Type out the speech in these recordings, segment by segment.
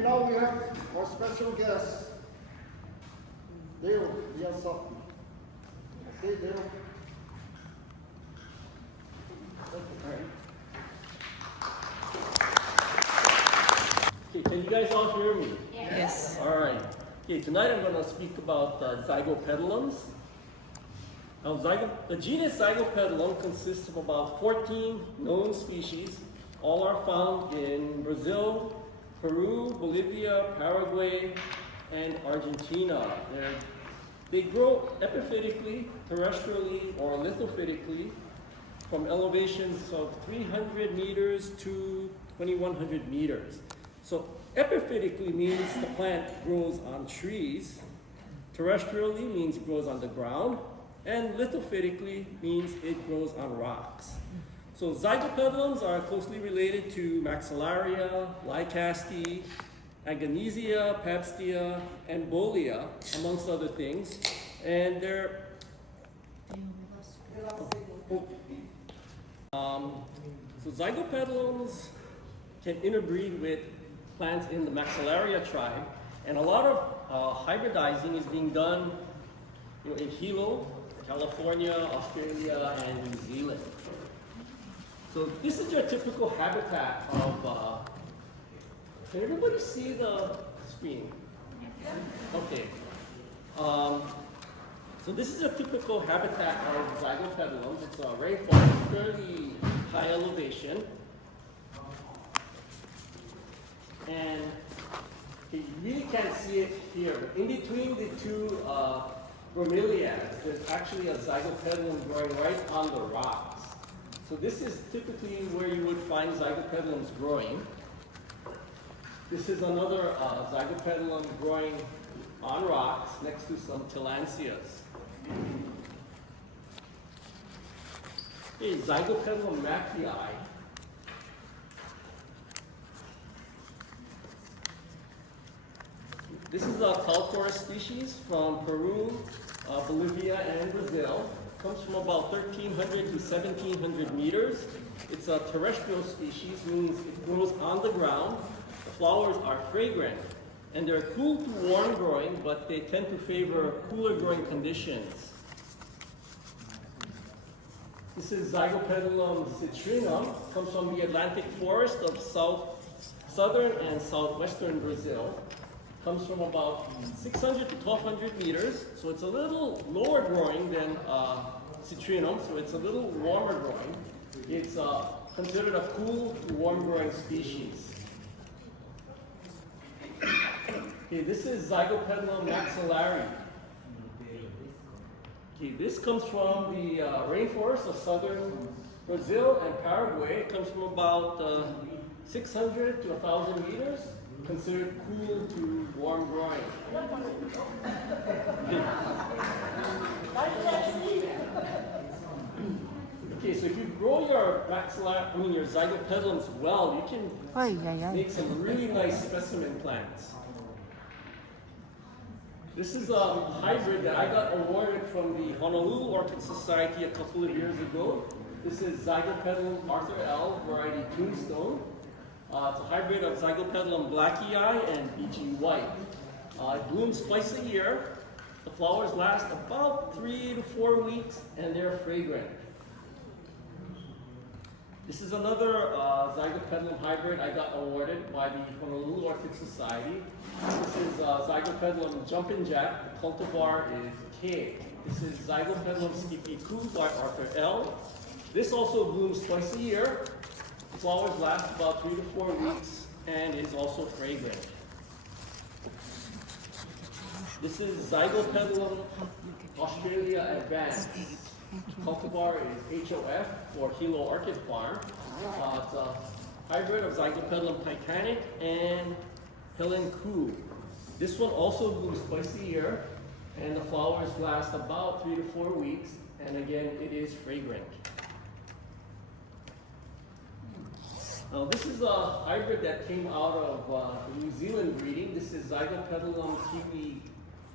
And now we have our special guest, Dale Miyasaki. Okay, Dale. Okay, can you guys all hear me? Yes. All right. Okay, tonight I'm going to speak about Zygopetalums. Now, the genus Zygopetalum consists of about 14 known species. All are found in Brazil, Peru, Bolivia, Paraguay, and Argentina. They grow epiphytically, terrestrially, or lithophytically from elevations of 300 meters to 2,100 meters. So epiphytically means the plant grows on trees, terrestrially means it grows on the ground, and lithophytically means it grows on rocks. So Zygopetalums are closely related to Maxillaria, Lycaste, Agonesia, Pabstia, and Bolia, amongst other things. And they're so Zygopetalums can interbreed with plants in the Maxillaria tribe, and a lot of hybridizing is being done in Hilo, California, Australia, and New Zealand. So this is your typical habitat of, can everybody see the screen? Okay. So this is a typical habitat of Zygopetalums. It's a rainforest, fairly high elevation. And you really can't see it here, but in between the two bromeliads, there's actually a Zygopetalum growing right on the rocks. So this is typically where you would find Zygopetalums growing. This is another Zygopetalum growing on rocks next to some tillandsias. Okay, Zygopetalum macchii. This is a cloud forest species from Peru, Bolivia, and Brazil. It comes from about 1,300 to 1,700 meters. It's a terrestrial species, means it grows on the ground. The flowers are fragrant, and they're cool to warm growing, but they tend to favor cooler growing conditions. This is Zygopetalum citrinum. Comes from the Atlantic forest of southern and southwestern Brazil. Comes from about 600 to 1,200 meters, so it's a little lower growing than citrinum, so it's a little warmer growing. It's considered a cool to warm growing species. Okay, this is Zygopetalum maxillari. Okay, this comes from the rainforest of southern Brazil and Paraguay. It comes from about 600 to 1,000 meters. Considered cool to warm growing. Okay, so if you grow your your Zygopetalums well, you can make some really nice specimen plants. This is a hybrid that I got awarded from the Honolulu Orchid Society a couple of years ago. This is Zygopetalum Arthur L. variety Tombstone. It's a hybrid of Zygopetalum blacki and BG white. It blooms twice a year. The flowers last about 3 to 4 weeks, and they're fragrant. This is another Zygopetalum hybrid I got awarded by the Honolulu Orchid Society. This is Zygopetalum Jumpin' Jack. The cultivar is K. This is Zygopetalum skipiku by Arthur L. This also blooms twice a year. Flowers last about 3 to 4 weeks and is also fragrant. This is Zygopetalum Australia Advanced. Cultivar is HOF for Hilo Orchid Farm. It's a hybrid of Zygopetalum Titanic and Helen Koo. This one also blooms twice a year, and the flowers last about 3 to 4 weeks, and again, it is fragrant. This is a hybrid that came out of the New Zealand breeding. This is Zygopetalum kiwi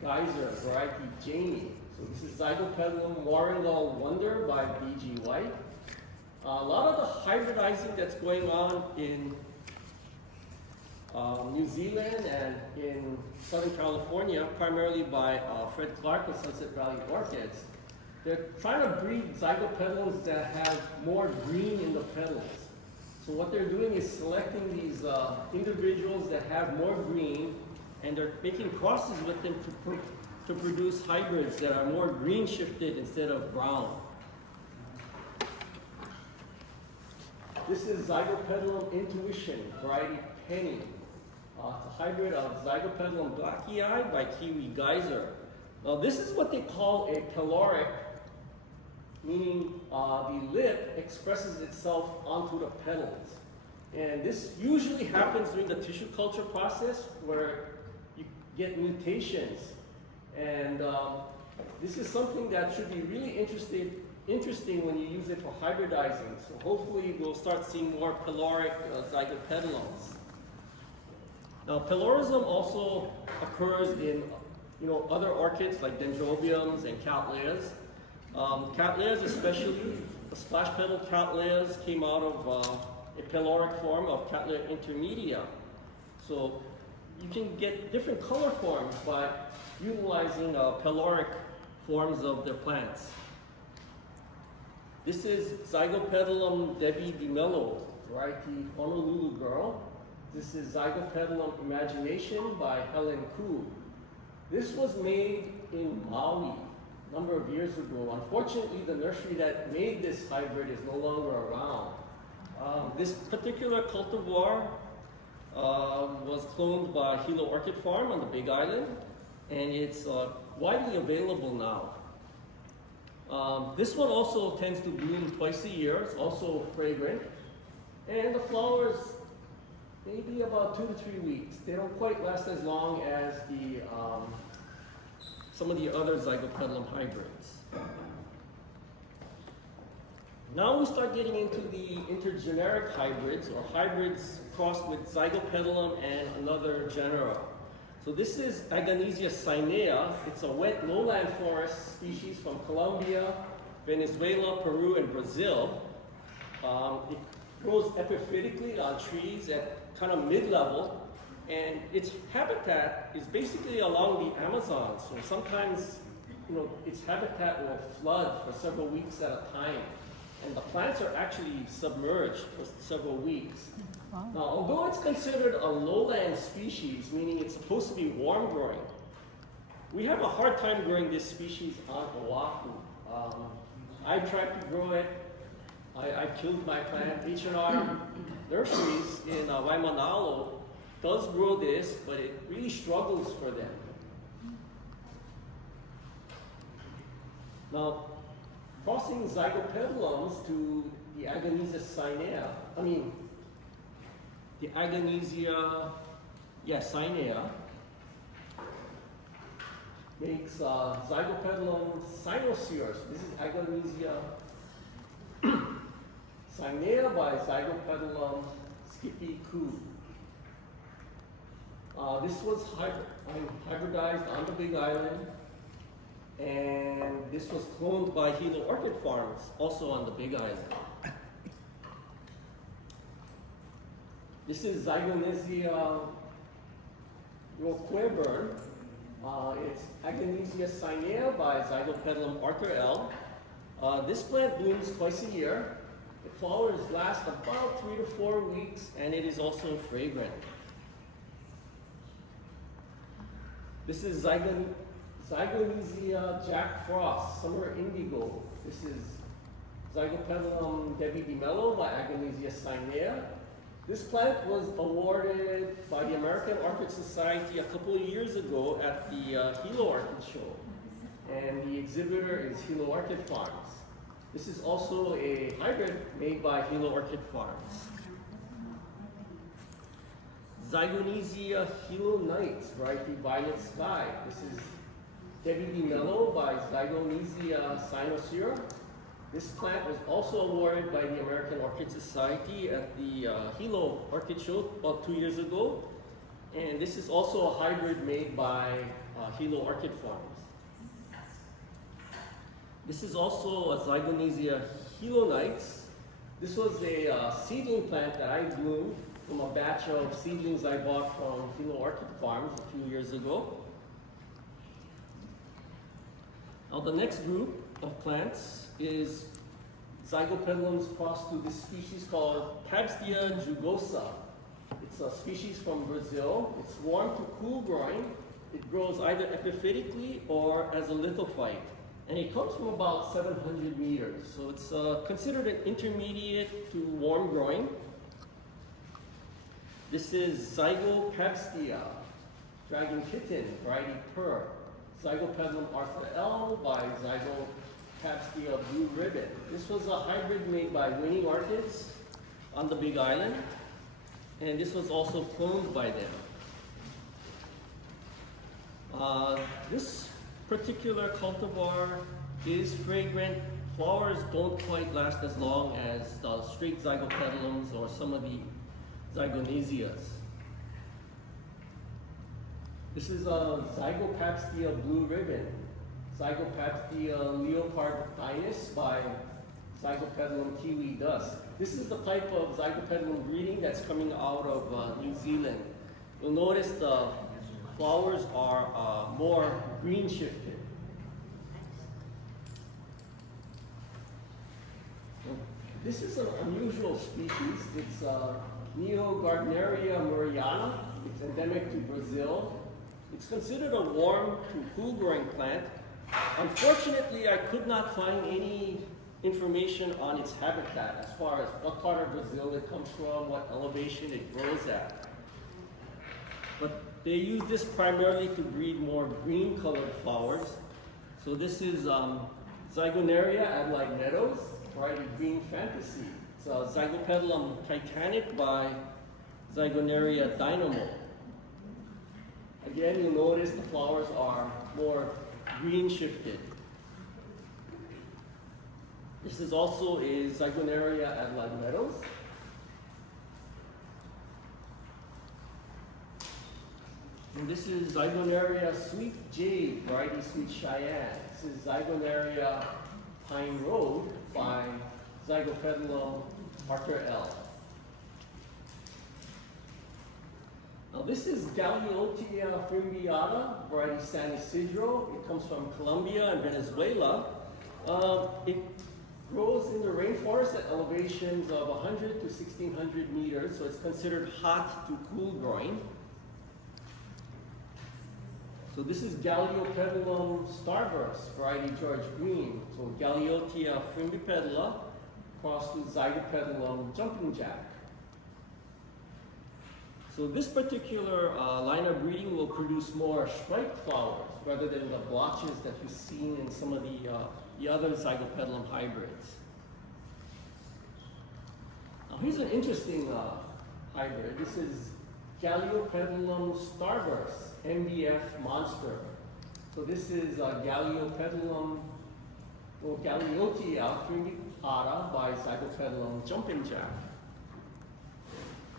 geyser, variety Jamie. So this is Zygopetalum Warringal Wonder by BG White. A lot of the hybridizing that's going on in New Zealand and in Southern California, primarily by Fred Clark of Sunset Valley Orchids. They're trying to breed zygopetalums that have more green in the petals. So what they're doing is selecting these individuals that have more green, and they're making crosses with them to produce hybrids that are more green shifted instead of brown. This is Zygopetalum Intuition, variety Penny. It's a hybrid of Zygopetalum blackii by Kiwi Geyser. Now this is what they call a caloric, meaning the lip expresses itself onto the petals. And this usually happens during the tissue culture process where you get mutations. And this is something that should be really interesting when you use it for hybridizing. So hopefully we'll start seeing more peloric zygopetalums. Now pelorism also occurs in other orchids like dendrobiums and cattleyas. Cattleyas especially, the splash petal cattleyas came out of a peloric form of Cattleya intermedia. So you can get different color forms by utilizing peloric forms of their plants. This is Zygopetalum Debbie DeMello, variety Honolulu girl. This is Zygopetalum Imagination by Helen Koo. This was made in Maui a number of years ago. Unfortunately, the nursery that made this hybrid is no longer around. This particular cultivar was cloned by Hilo Orchid Farm on the Big Island, and it's widely available now. This one also tends to bloom twice a year. It's also fragrant, and the flowers maybe about 2 to 3 weeks. They don't quite last as long as some of the other Zygopetalum hybrids. Now we start getting into the intergeneric hybrids, or hybrids crossed with Zygopetalum and another genera. So this is Aganesia cyanea. It's a wet lowland forest species from Colombia, Venezuela, Peru, and Brazil. It grows epiphytically on trees at kind of mid-level, and its habitat is basically along the Amazon. So sometimes, its habitat will flood for several weeks at a time, and the plants are actually submerged for several weeks. Wow. Now, although it's considered a lowland species, meaning it's supposed to be warm growing, we have a hard time growing this species on Oahu. I've tried to grow it. I've killed my plant. H&R Nurseries in Waimanalo does grow this, but it really struggles for them. Now, crossing Zygopetalums to the Aganesia cyanea, the Aganesia, cyanea, makes Zygopetalum cynocereus. This is Aganesia cyanea by Zygopetalum Skippy Koo. This was hybridized on the Big Island, and this was cloned by Hilo Orchid Farms, also on the Big Island. This is Zygonesia Queburn. It's Aganesia cyanea by Zygopetalum Arthur L. This plant blooms twice a year. The flowers last about 3 to 4 weeks, and it is also fragrant. This is Zygonesia Jack Frost, Summer Indigo. This is Zygopetalum Debbie DeMello by Aganesia cyanea. This plant was awarded by the American Orchid Society a couple of years ago at the Hilo Orchid Show. And the exhibitor is Hilo Orchid Farms. This is also a hybrid made by Hilo Orchid Farms. Zygonesia Hilo Nights, variety Violet Sky. This is Debbie DeMello by Zygonesia cynocereus. This plant was also awarded by the American Orchid Society at the Hilo Orchid Show about 2 years ago. And this is also a hybrid made by Hilo Orchid Farms. This is also a Zygonesia Hilo Nights. This was a seedling plant that I bloomed from a batch of seedlings I bought from Mililani Orchid Farms a few years ago. Now the next group of plants is Zygopetalums crossed to this species called Pabstia jugosa. It's a species from Brazil. It's warm to cool growing. It grows either epiphytically or as a lithophyte. And it comes from about 700 meters. So it's considered an intermediate to warm growing. This is Zygopabstia, dragon kitten, variety purr. Zygopetalum Arthur L by Zygopetalum blue ribbon. This was a hybrid made by Winning Orchids on the Big Island, and this was also cloned by them. This particular cultivar is fragrant. Flowers don't quite last as long as the straight Zygopetalums or some of the Zygonesias. This is a Zygopabstia blue ribbon, Zygopabstia leopardinus by Zygopetalum kiwi dust. This is the type of Zygopetalum breeding that's coming out of New Zealand. You'll notice the flowers are more green shifted. This is an unusual species. It's Neogardneria murrayana. It's endemic to Brazil. It's considered a warm to cool growing plant. Unfortunately, I could not find any information on its habitat as far as what part of Brazil it comes from, what elevation it grows at. But they use this primarily to breed more green colored flowers. So this is Zygoneria Adelaide Meadows, variety Green Fantasy. It's a Zygopetalum titanic by Zygoneria Dynamo. Again, you'll notice the flowers are more green shifted. This is also a Zygoneria Adelaide Meadows. And this is Zygoneria Sweet Jade, variety Sweet Cheyenne. This is Zygoneria Pine Road by Zygopetalum Arthur L. Now this is Galeotia fimbiata, variety San Isidro. It comes from Colombia and Venezuela. It grows in the rainforest at elevations of 100 to 1600 meters, so it's considered hot to cool growing. So this is Galeopetalum starburst, variety George Green. So Galeotia fimbipetal crossed with Zygopetalum jumping jack. So this particular line of breeding will produce more striped flowers rather than the blotches that you've seen in some of the other Zygopetalum hybrids. Now here's an interesting hybrid. This is Galeopetalum starburst, MDF monster. So this is Galeopetalum, or Galeotia fimbiata by Zygopetalum jumping jack.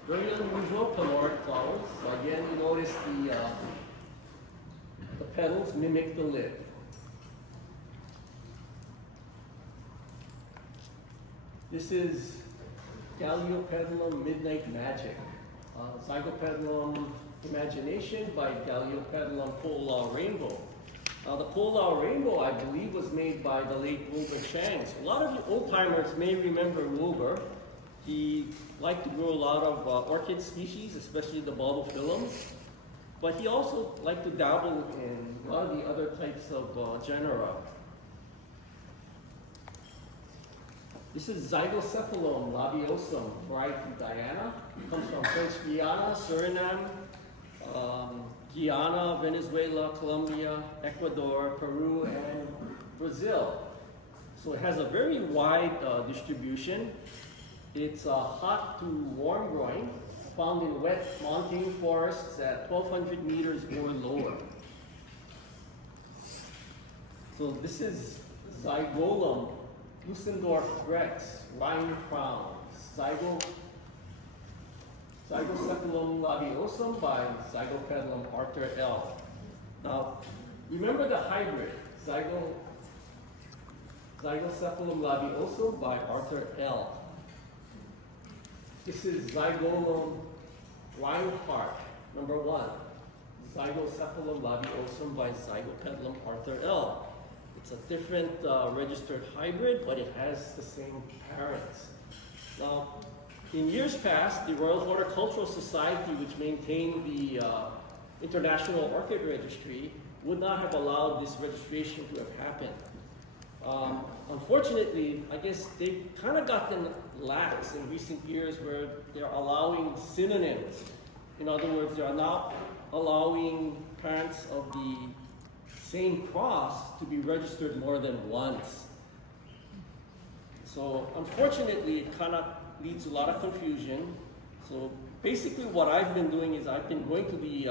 Very unusual peloric flowers. So again, you notice the petals mimic the lip. This is Galeopetalum Midnight Magic. Zygopetalum Imagination by Galeopetalum Polar Rainbow. Now the Polar Rainbow, I believe, was made by the late Wilbur Chang. So a lot of you old timers may remember Wilbur. He liked to grow a lot of orchid species, especially the bulbophyllums. But he also liked to dabble in a lot of the other types of genera. This is Zygopetalum labiosum, variety Diana. It comes from French Guiana, Suriname, Guyana, Venezuela, Colombia, Ecuador, Peru, and Brazil. So it has a very wide distribution. It's hot to warm growing, found in wet montane forests at 1200 meters or lower. So this is Zygolum Lucendorf Rex, Rhine Crown, Zygopetalum labiosum by Zygopetalum Arthur L. Now, remember the hybrid, Zygopetalum labiosum by Arthur L. This is Zygolum Reinhardt, number 1. Zygopetalum labiosum by Zygopetalum Arthur L. It's a different registered hybrid, but it has the same parents. Now, in years past, the Royal Horticultural Society, which maintained the International Orchid Registry, would not have allowed this registration to have happened. Unfortunately, I guess they've kind of gotten lax in recent years where they're allowing synonyms. In other words, they are now allowing parents of the same cross to be registered more than once. So unfortunately, it kind of leads to a lot of confusion. So basically what I've been doing is I've been going to the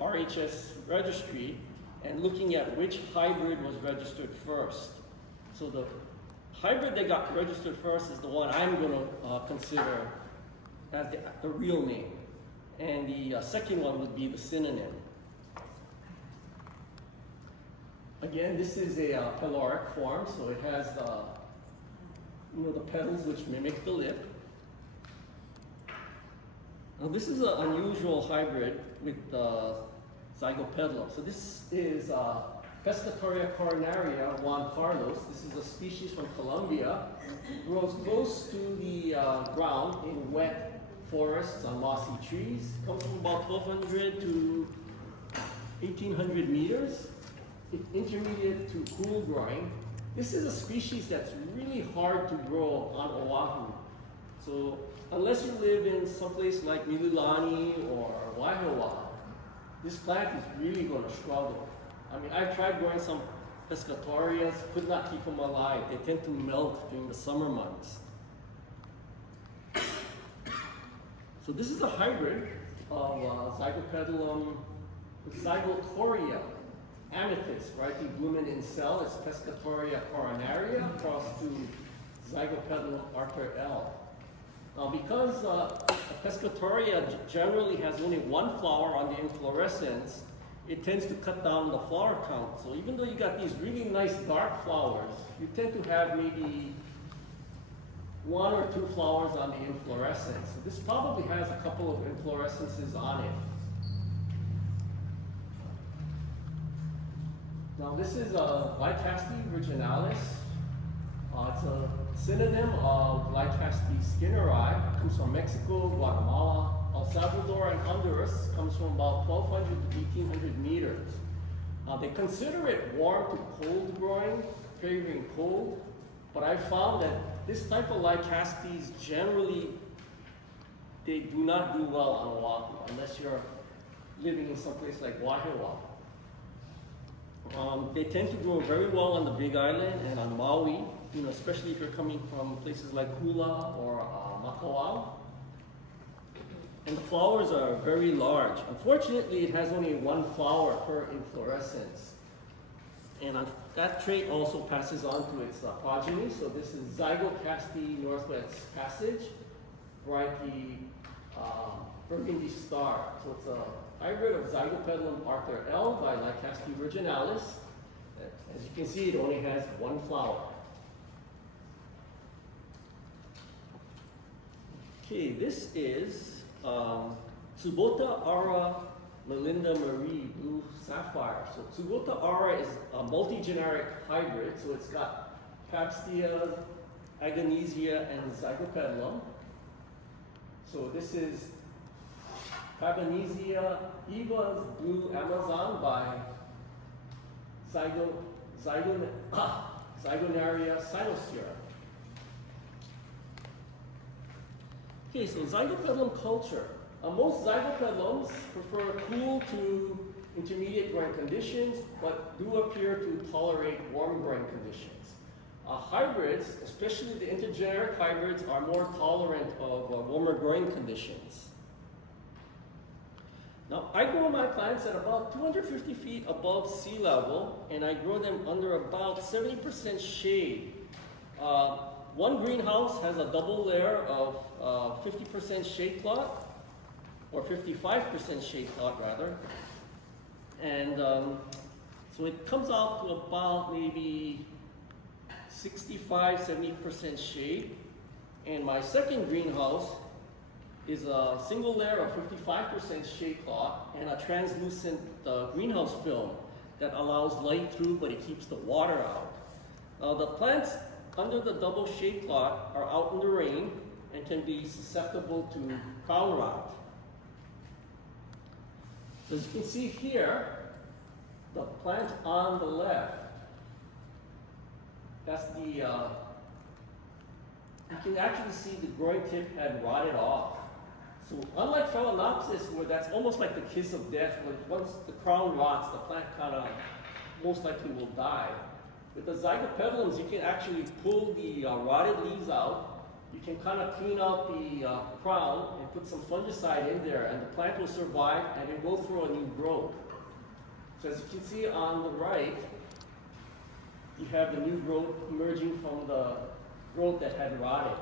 RHS registry and looking at which hybrid was registered first. So the hybrid that got registered first is the one I'm going to consider as the real name. And the second one would be the synonym. Again, this is a peloric form, so it has the petals which mimic the lip. Now this is an unusual hybrid with Zygopetalum. So this is Pescatoria coronaria Juan Carlos. This is a species from Colombia. It grows close to the ground in wet forests on mossy trees. Comes from about 1,200 to 1,800 meters. It's intermediate to cool growing. This is a species that's really hard to grow on Oahu. So unless you live in someplace like Mililani or Waihawa, this plant is really going to struggle. I mean, I've tried growing some Pescatorias, could not keep them alive. They tend to melt during the summer months. So this is a hybrid of Zygopetalum, Zygotoria, amethyst, right? The blooming in cell is Pescatoria coronaria cross to Zygopetalum Arthur L. Now, because Pescatoria generally has only one flower on the inflorescence, it tends to cut down the flower count. So even though you got these really nice dark flowers, you tend to have maybe 1 or 2 flowers on the inflorescence. So this probably has a couple of inflorescences on it. Now this is Lycaste virginalis. It's a synonym of Lycaste skinneri. It comes from Mexico, Guatemala, El Salvador, and Honduras. It comes from about 1,200 to 1,800 meters. They consider it warm to cold growing, favoring cold, but I found that this type of Lycastes generally, they do not do well on Oahu unless you're living in some place like Waihawa. They tend to grow very well on the Big Island and on Maui, especially if you're coming from places like Kula or Makawao. And the flowers are very large. Unfortunately, it has only 1 flower per inflorescence. And that trait also passes on to its progeny. So this is Zygocaste northwest passage, variety Burgundy Star. So it's a hybrid of Zygopetalum Arthur L by Lycaste virginalis. As you can see, it only has 1 flower. Okay, this is Tsubota Ara Melinda Marie Blue Sapphire. So Tsubota Ara is a multi-generic hybrid, so it's got Pabstia, Agonesia, and Zygopetalum. So this is Pagonesia Eva's Blue Amazon by Zygonaria Sinocera. Okay, so Zygopetalum culture. Most Zygopetalums prefer cool to intermediate growing conditions, but do appear to tolerate warm growing conditions. Hybrids, especially the intergeneric hybrids, are more tolerant of warmer growing conditions. Now, I grow my plants at about 250 feet above sea level, and I grow them under about 70% shade. One greenhouse has a double layer of 50% shade plot, or 55% shade plot rather. And so it comes out to about maybe 65-70% shade. And my second greenhouse is a single layer of 55% shade cloth and a translucent greenhouse film that allows light through, but it keeps the water out. Now the plants under the double shade cloth are out in the rain and can be susceptible to crown rot. So as you can see here, the plant on the left, that's the, you can actually see the growing tip had rotted off. So unlike Phalaenopsis, where that's almost like the kiss of death, where once the crown rots, the plant kind of most likely will die. With the Zygopetalums, you can actually pull the rotted leaves out. You can kind of clean out the crown and put some fungicide in there, and the plant will survive and it will throw a new growth. So as you can see on the right, you have the new growth emerging from the growth that had rotted.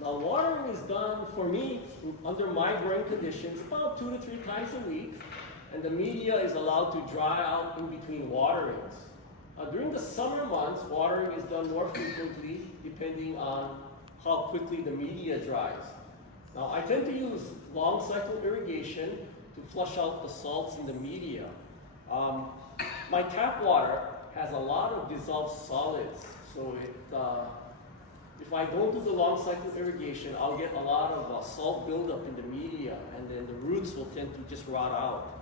Now watering is done for me under my growing conditions about 2 to 3 times a week, and the media is allowed to dry out in between waterings. During the summer months, watering is done more frequently depending on how quickly the media dries. Now I tend to use long cycle irrigation to flush out the salts in the media. My tap water has a lot of dissolved solids, so if I don't do the long cycle irrigation, I'll get a lot of salt buildup in the media, and then the roots will tend to just rot out.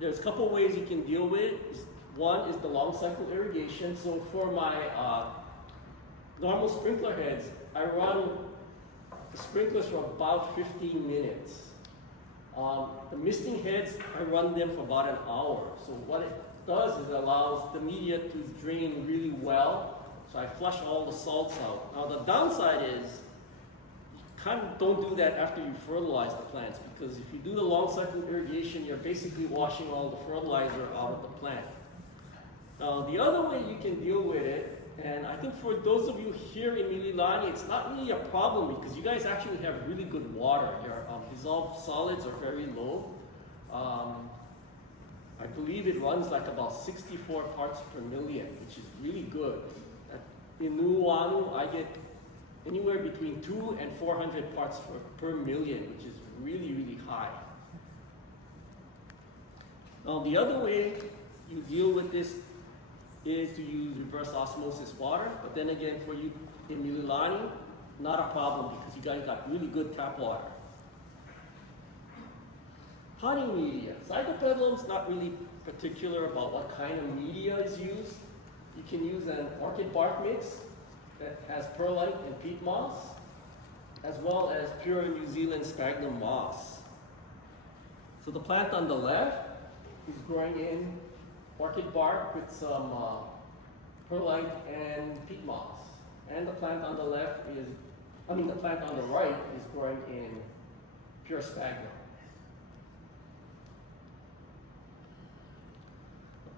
There's a couple ways you can deal with it. One is the long cycle irrigation. So for my normal sprinkler heads, I run the sprinklers for about 15 minutes. The misting heads, I run them for about an hour. So what it does is it allows the media to drain really well. So I flush all the salts out. Now the downside is you kind of don't do that after you fertilize the plants, because if you do the long cycle irrigation, you're basically washing all the fertilizer out of the plant. Now the other way you can deal with it, and I think for those of you here in Mililani, it's not really a problem because you guys actually have really good water. Your dissolved solids are very low. I believe it runs like about 64 parts per million, which is really good. In Nuuanu, I get anywhere between 200 and 400 parts per million, which is really, really high. Now, the other way you deal with this is to use reverse osmosis water, but then again, for you in Mililani, not a problem because you guys got really good tap water. Potting media. Zygopetalum's not really particular about what kind of media is used. You can use an orchid bark mix that has perlite and peat moss, as well as pure New Zealand sphagnum moss. So the plant on the left is growing in orchid bark with some perlite and peat moss. And the plant on the the plant on the right is growing in pure sphagnum.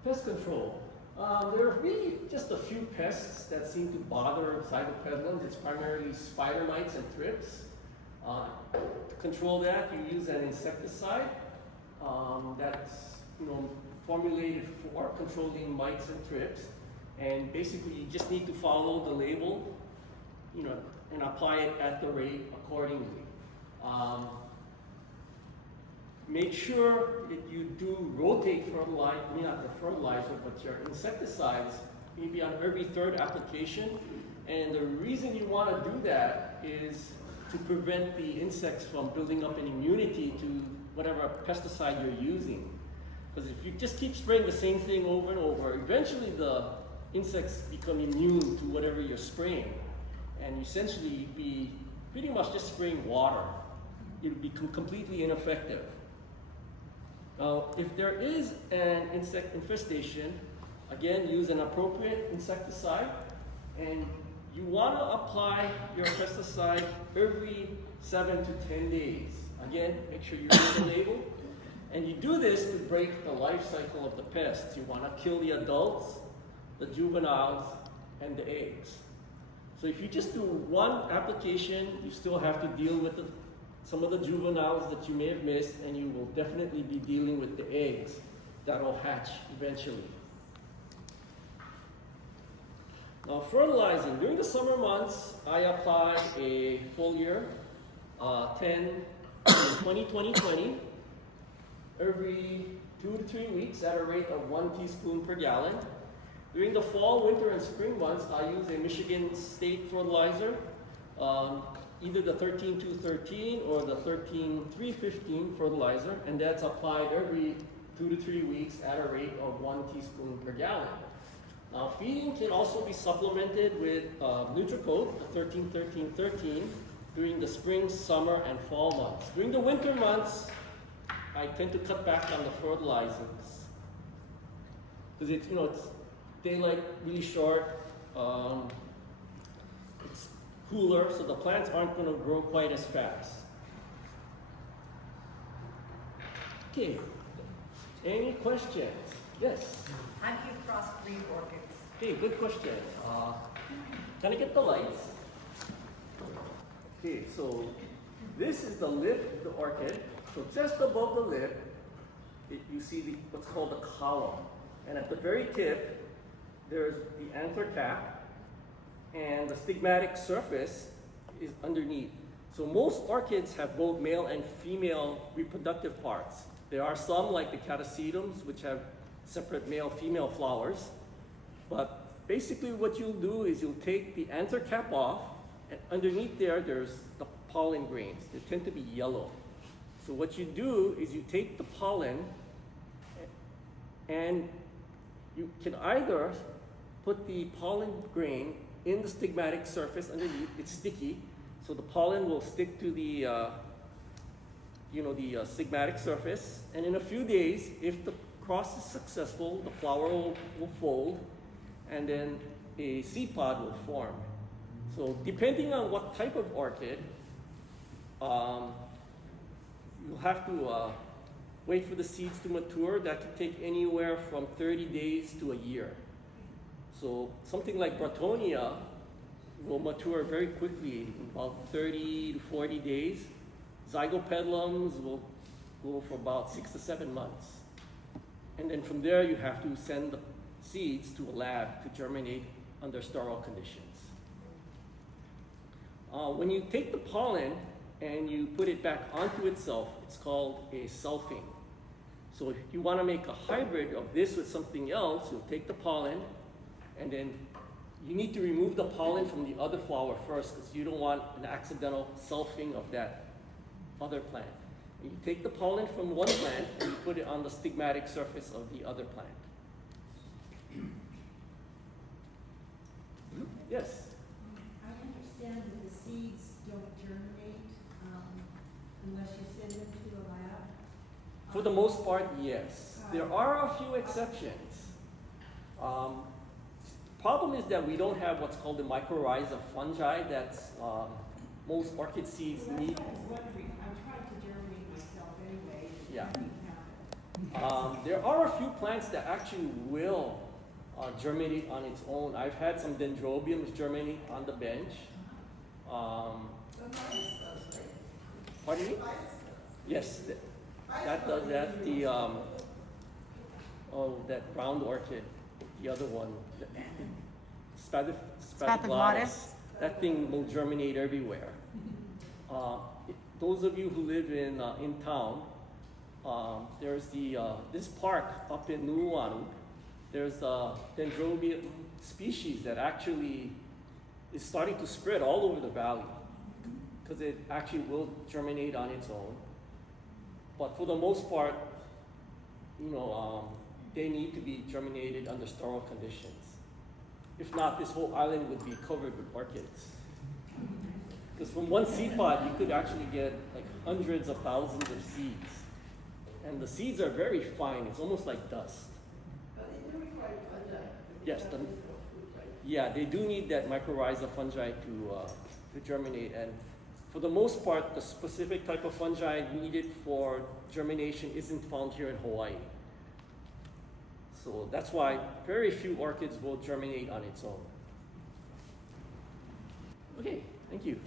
Pest control. There are really just a few pests that seem to bother Zygopetalums. It's primarily spider mites and thrips. To control that, you use an insecticide that's formulated for controlling mites and thrips. And basically, you just need to follow the label, and apply it at the rate accordingly. Make sure that you do rotate fertilizer, not the fertilizer, but your insecticides, maybe on every 3rd application. And the reason you want to do that is to prevent the insects from building up an immunity to whatever pesticide you're using. Because if you just keep spraying the same thing over and over, eventually the insects become immune to whatever you're spraying. And essentially be pretty much just spraying water. It'll be completely ineffective. Now, if there is an insect infestation, again, use an appropriate insecticide, and you want to apply your pesticide every 7 to 10 days. Again, make sure you read the label, and you do this to break the life cycle of the pests. You want to kill the adults, the juveniles, and the eggs. So if you just do one application, you still have to deal with some of the juveniles that you may have missed, and you will definitely be dealing with the eggs that will hatch eventually. Now fertilizing, during the summer months, I apply a foliar 20-20-20 every 2 to 3 weeks at a rate of 1 teaspoon per gallon. During the fall, winter, and spring months, I use a Michigan State fertilizer, either the 13-213 or the 13-315 fertilizer, and that's applied every 2 to 3 weeks at a rate of 1 teaspoon per gallon. Now, feeding can also be supplemented with Nutricoat, the 13-13-13, during the spring, summer, and fall months. During the winter months, I tend to cut back on the fertilizers because it's daylight really short. It's cooler, so the plants aren't going to grow quite as fast. Okay, any questions? Yes. How do you crossbreed orchids? Okay, good question. Can I get the lights? Okay, so this is the lip of the orchid. So just above the lip, you see what's called the column. And at the very tip, there's the anther cap, and the stigmatic surface is underneath. So most orchids have both male and female reproductive parts. There are some, like the catasetums, which have separate male-female flowers. But basically what you'll do is you'll take the anther cap off, and underneath there's the pollen grains. They tend to be yellow. So what you do is you take the pollen, and you can either put the pollen grain in the stigmatic surface underneath. It's sticky, so the pollen will stick to the stigmatic surface. And in a few days, if the cross is successful, the flower will fold, and then a seed pod will form. So depending on what type of orchid, you'll have to wait for the seeds to mature. That can take anywhere from 30 days to a year. So something like Bratonia will mature very quickly, in about 30 to 40 days. Zygopetalums will go for about 6 to 7 months. And then from there, you have to send the seeds to a lab to germinate under sterile conditions. When you take the pollen and you put it back onto itself, it's called a selfing. So if you want to make a hybrid of this with something else, you'll take the pollen, and then you need to remove the pollen from the other flower first, because you don't want an accidental selfing of that other plant. And you take the pollen from one plant and you put it on the stigmatic surface of the other plant. Yes? I understand that the seeds don't germinate unless you send them to the lab. For the most part, yes. There are a few exceptions. Problem is that we don't have what's called the mycorrhiza fungi that's most orchid seeds Well, need. that's what I was wondering. I'm trying to germinate myself anyway. Yeah. It doesn't happen. There are a few plants that actually will germinate on its own. I've had some dendrobiums germinate on the bench. Pardon me? Yes, that does that. The that round orchid, the other one, Spathoglotis. That thing will germinate everywhere. Those of you who live in town, there's this park up in Nuuanu. There's a dendrobium species that actually is starting to spread all over the valley, because it actually will germinate on its own. But for the most part, they need to be germinated under sterile conditions. If not, this whole island would be covered with orchids. Because from one seed pod, you could actually get like hundreds of thousands of seeds. And the seeds are very fine. It's almost like dust. But they do require fungi. Yes, yeah, they do need that mycorrhiza fungi to germinate. And for the most part, the specific type of fungi needed for germination isn't found here in Hawaii. So that's why very few orchids will germinate on its own. Okay, thank you.